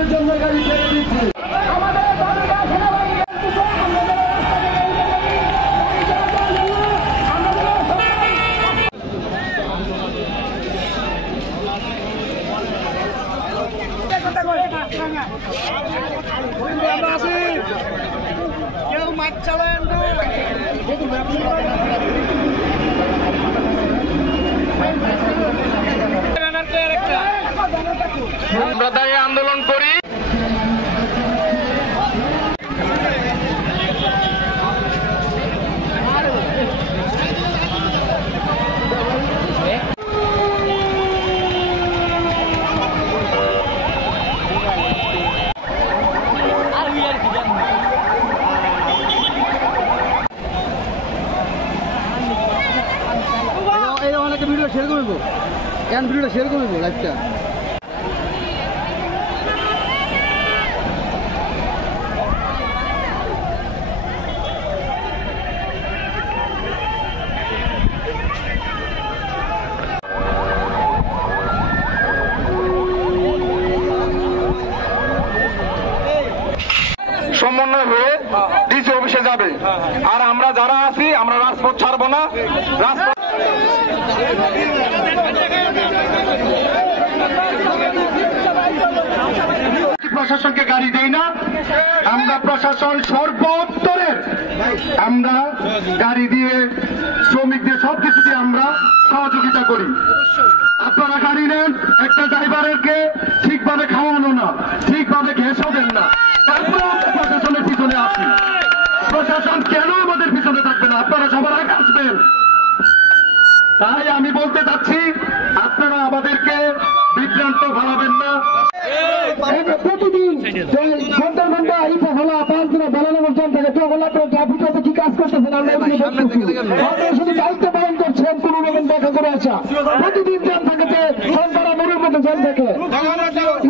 মানুষের জন্য গাড়ি ছেড়ে দিচ্ছি। কেউ মাছ চালান আমরা দাঁড়িয়ে আন্দোলন করি। ভিডিও শেয়ার করবো কেন ভিডিওটা শেয়ার করবো লাইভটা সমন্বয় হয়ে ডিসি অফিসে যাবে। আর আমরা যারা আছি আমরা রাজপথ ছাড়বো না। রাজপথ প্রশাসনকে গাড়ি দেই না, আমরা প্রশাসন সর্বোত্তরের আমরা গাড়ি দিয়ে শ্রমিকদের সবকিছু দিয়ে আমরা সহযোগিতা করি। আপনারা গাড়ি নেন, একটা ড্রাইভারকে ঠিকভাবে খাওয়ানো না, ঠিকভাবে ঘেঁষও দেন না, তারপরে প্রশাসনের পিছনে আসি। প্রশাসন কেন আমাদের পিছনে থাকবে না? আপনারা সবার আগে আসবেন। তাই আমি বলতে চাচ্ছি, আপনারা আমাদেরকে বিভ্রান্ত ঘটাবেন না। প্রতিদিন ঘন্টা ঘন্টা ইফা হলো 5 দিনে বেলানো পর্যন্ত ট্রাফিকে কি কাজ করতেছেন? আমরা শুধু দায়িত্ব পালন করছেন, কোন রকম দেখা করে আসা। প্রতিদিন জ্যাম থাকে যে সরকারা মনের মধ্যে জ্যাম থাকে,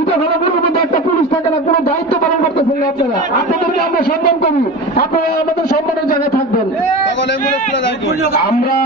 ইটা হলো মনের মধ্যে একটা পুলিশ থাকে না, কোনো দায়িত্ব পালন করতেছেন না আপনারা। আপনাদেরকে আমরা সম্মান করি, আপনারা আমাদের সম্মানের জায়গায় থাকবেন। আমরা